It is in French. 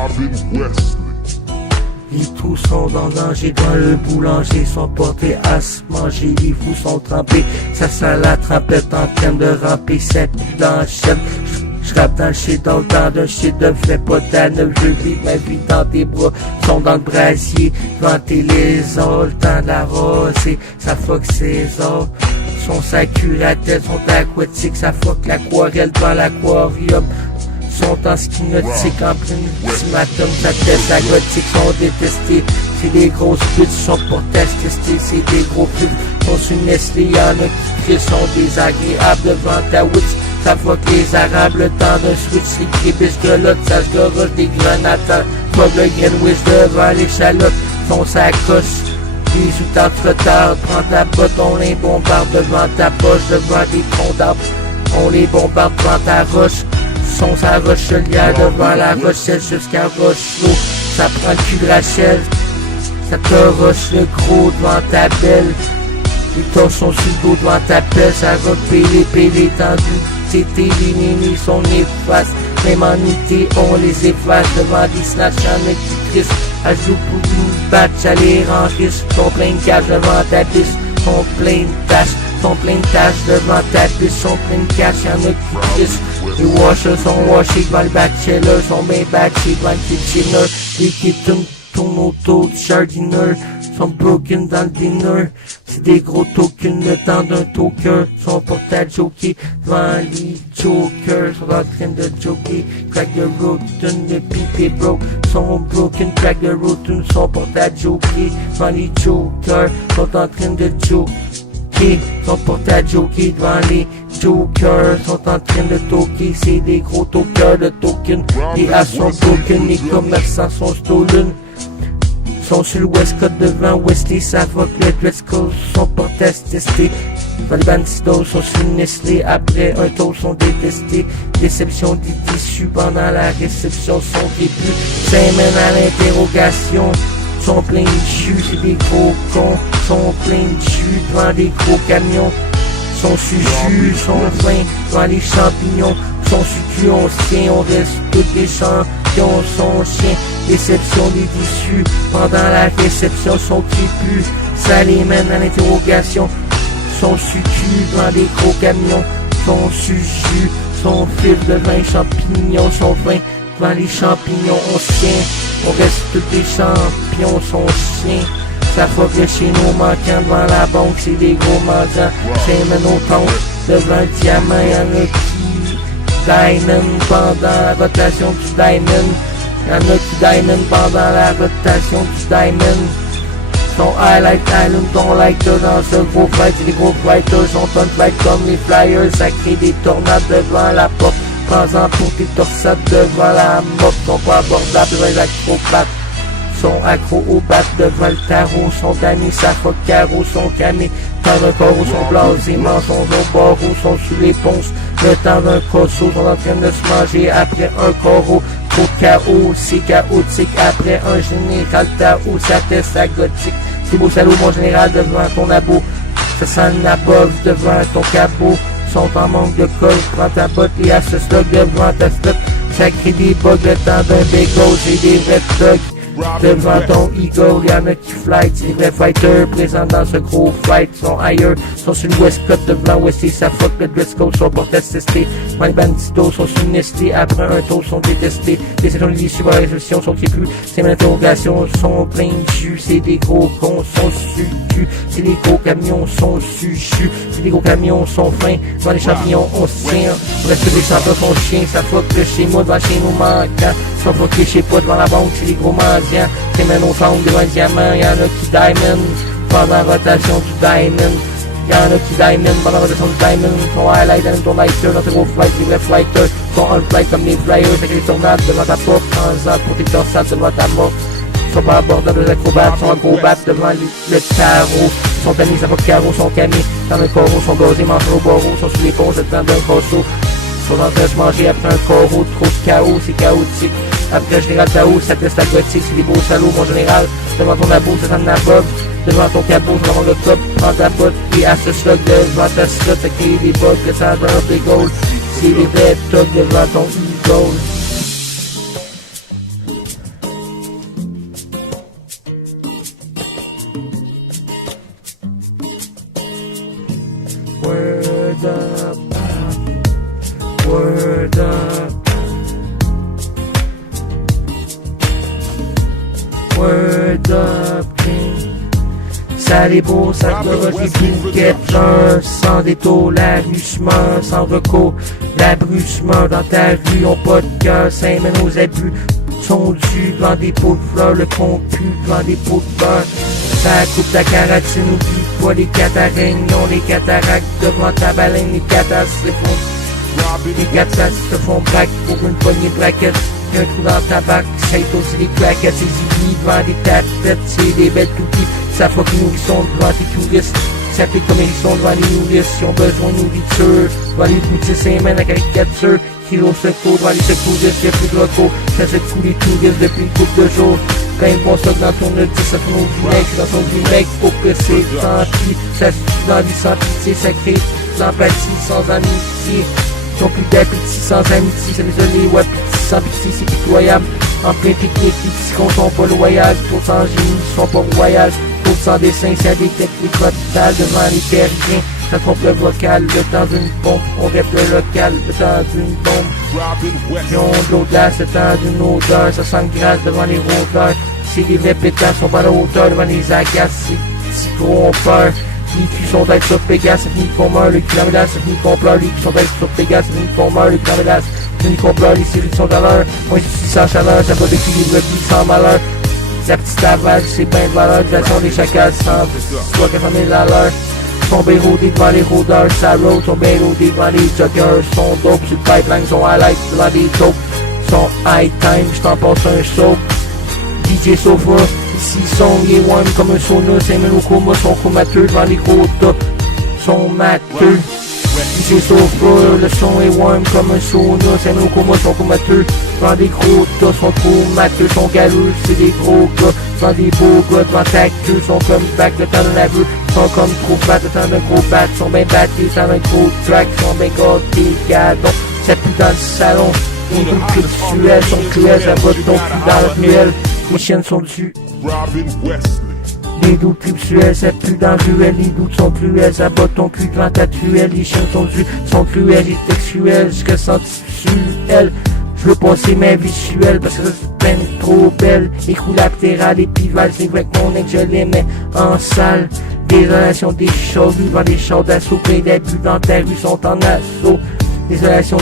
Robin Wesley. Les trous sont dans le danger, dans le boulanger sont portés à se manger, les fous sont trempés, ça sent la trempette en train de ramper, ça pue dans la chaîne. J'rappe dans le shit, dans le temps d'un shit, ne fais pas d'anneau, je vis ma vie dans tes bras, sont dans le brasier, vanter les os, le temps de la rosée, ça fuck ses os. Sont sa curatelle, sont aquatiques, ça fuck l'aquarelle dans l'aquarium. Sont en ski nautique, en plein ultimatum, ça teste la gothique, sont détestés. C'est des grosses putes, sont pour tester, c'est des gros putes. Sont sur Nestlé, y'en a qui crient, sont désagréables devant ta witch. Ça fuck les arabes, le temps d'un switch, les cribis de l'autre, ça se garoche des grenades. Fuck le Greenwich devant les chalottes, sont sa coche. Les sous entre-tard, prends ta botte, on les bombarde devant ta poche, devant des troncs d'arbres. On les bombarde devant ta roche. Sont sa rochelière devant la rochelle jusqu'à Rochereau. Ça prend le cul de Rachel, ça te roche le gros devant ta belle. Les torches sont sur le dos devant ta pelle, ça va péler tendu. C'était les nénis sont néfastes, même en été on les efface devant des snatchs, y'en a qui crissent. À joue pour nous battre, j'allais rentrer, sont plein de cash devant ta biche, sont plein de tâches. Sont plein de tâches devant ta biche, sont plein de cash, y'en a qui crissent. Les washers sont washés devant le bachelor, sont bien batchés devant le kitchener. Les kittens tournent autour du jardineur, sont broken dans le dinner. C'est des gros tokens, le temps d'un toker. Sont pour ta joker devant les jokers, sont en train de joker. Crack the rotten, le pipe est broke. Sont broken, crack the rotten, sont pour ta joker devant les jokers, sont en train de joker. Sont pour ta joker devant les jokers, sont en train de toquer, c'est des gros tokers de tokens. Les as sont broken, les commerçants sont stolen. Sont sur le West Coast devant Wesley, ça fuck le dress code, sont pour tester. Dans les banditos sont sur Nestlé, après un toast sont détestés. Déception des tissus pendant la réception sont début. 5 semaines à l'interrogation. Sont pleins de jus, c'est des gros cons. Sont pleins de jus devant des gros camions. Sont susus, sont fins devant les champignons. Sont sucus, on se tient, on reste tous des champions. Sont chiens, déception des tissus. Pendant la réception, sont crépus. Ça les mène à l'interrogation. Sont sucus devant des gros camions. Sont susus, sont fils de vin, champignons. Sont fins devant les champignons, on se tient. On reste tous des champions, son chien. Ça fuck le chez nous manquant devant la banque, c'est des gros mendiants. C'est même au temps devant le diamant, y'en a qui diamond pendant la rotation du diamond. Y'en a qui diamond pendant la rotation du diamond. Ton highlight island, ton lighter dans ce gros fight, c'est des gros fighters, sont on fight comme les flyers, ça crée des tornades devant la porte. Prends-en pour tes torsades devant la mop, sont pas abordables devant les acrobates. Sont accros au bat devant le tarot, sont amis, ça fuck carreau, sont camés. Temps d'un coraux, sont blasés, mensonges au barreau, sont sous les ponces. Le temps d'un cosso, sont en train de se manger après un coraux. Trop chaos, c'est chaotique après un général Tao, ça teste la gothique. C'est beau salaud, mon général, devant ton abo. Ça sent la bove devant ton cabot. Sont en manque de colle, prends ta botte et à ce stock devant ta stock. Ça crée des bugs, le temps d'un bagel, c'est des vrais thugs. Devant ton eagle, y'en a qui flight, c'est des vrais fighters, présents dans ce gros fight, sont ailleurs, sont sur le West Coast devant Wesley, ça fuck le dress code, sont pour tester. My banditos sont sur Nestlé, après un toast sont détestés. Les sections de sur la réception sont crépus, c'est mes interrogations, sont pleins de jus, c'est des gros cons, sont sucus, c'est des gros camions, sont suchus, c'est des gros camions, sont fins, dans les champignons, on se tient, reste des champions, sont chiens, ça fuck le chez moi, devant chez nous manquant, sont fuckés chez pas devant la banque, c'est des gros mendiants. C'est même au fond devant le diamant, y'en a qui diamond pendant la rotation du diamond. Y'en a qui diamond pendant la rotation du diamond. Ton highlight dans ton lighter, dans tes gros flights, les vrais flighters. Sont on flight comme les flyers, avec les tornades devant ta porte. En pour tes torsades devant ta mort. Sont pas abordables les acrobates, sont acrobates devant le tarot. Sont amis, ça va carreau, sont camis. Dans le coraux, sont gazés, mangent au barreau. Sont sous les ponts, c'est dans un corso. Sont en train de se manger après un coraux, trop de chaos, c'est chaotique. Après général Tao, ça teste la gothique, c'est des beaux salauds, mon général. Devant ton abo, ça sent la bob. Devant ton cabot, devant le top, prends ta botte. Et à ce slug devant ta slot, ça crée des bugs, que ça rend des goals. C'est des vrais tocs devant ton eagle. Word up, king. Ça les beaux, ça se roche, les bouquets pleins, sans détour, l'arrachement, sans recours, l'abruchement dans ta rue, on pas de cœur, ça mène aux abus, sont dus devant des pots de fleurs, le compu devant des pots de beurre, ça coupe ta caratine, oublie pas les cataragnons, les cataractes devant ta baleine, les catas se font, les catas se font braque pour une poignée de raquettes. Un trou dans ta bac, ça est aussi les claquettes, c'est ziggy devant des tapettes, c'est des belles cookies, ça faut que nous sont devant tes touristes, ça fait comme ils sont devant les nourrices, ils ont besoin de nourriture, devant les boutiques, c'est même la caricature, kilo secours, devant les secouristes, y'a plus de recours, ça se coule les touristes depuis une couple de jours, quand ils vont ça dans ton outil, ça fait nos vinaigres, dans ton vinaigre, faut que c'est tant pis, ça se tue dans les sans pitié, ça crée l'empathie sans amitié. Ils ont plus d'appétit sans amitié, c'est désolé, ouais, pitié sans pitié, c'est pitoyable. En plein pique-nique, les petits cons sont pas loyaux, trop sans génie, ils sont pas royales, trop sans dessin, c'est des techniques totales devant les terriens. Ça trompe le vocal, le temps d'une pompe, on rêve le local, le temps d'une bombe. Ils ont de l'audace, le temps d'une odeur, ça sent grâce devant les rôdeurs. Si les vrais pétards sont pas à la hauteur devant les agaces, ces petits gros ont peur. Les culs sont d'être sur Pégase, c'est fini qu'on meurt, les culs c'est fini qu'on pleure, les culs sont d'être sur Pégase, c'est fini qu'on meurt, les culs c'est fini qu'on pleure, les séries sont à l'heure, moi je suis sans chaleur, ça va d'équilibre, vie sans malheur. La petite aval, c'est bien de valeur, gestion des chacals sans soit qu'à famille la leur. Sont bien rodés devant les rôdeurs, ça road, sont bien rodés devant les joggers, sont dope sur le pipeline, sont highlight devant les dopes, sont high time, j't'en passe un show. DJ Sofa, ici son les one comme un sauna, c'est même au coma, son comateux devant les gros tas, son matheux. DJ Sofa, le son est warm comme un sauna, c'est même au coma, son comateux devant des gros tas, son comateux, son galeux, c'est des gros gars, devant des beaux gars, devant ta queue, sont comme back, le temps de la vue, sont comme trop fat, le temps d'un gros bat, sont bien battés, ça un gros track, sont bien gâtés, gadons, ça pue dans le salon. Les doutes sexuels sont cruels, ça va ton cul dans la ruelle. Les chiennes sont dessus. Les doutes sexuels, ça pue dans la ruelle. Les doutes sont cruels, ça bat ton cul devant ta truelle. Les chiennes sont dessus, sont cruels et sexuels. Je ressens sensuel. Je veux passer ma visuelle parce que c'est peine trop belle. Les coups latérales, les pivales, c'est vrai que mon ex je l'aimais en salle. Des relations, des choses, devant des chars d'assaut, plein d'abus dans ta rue sont en assaut. Des relations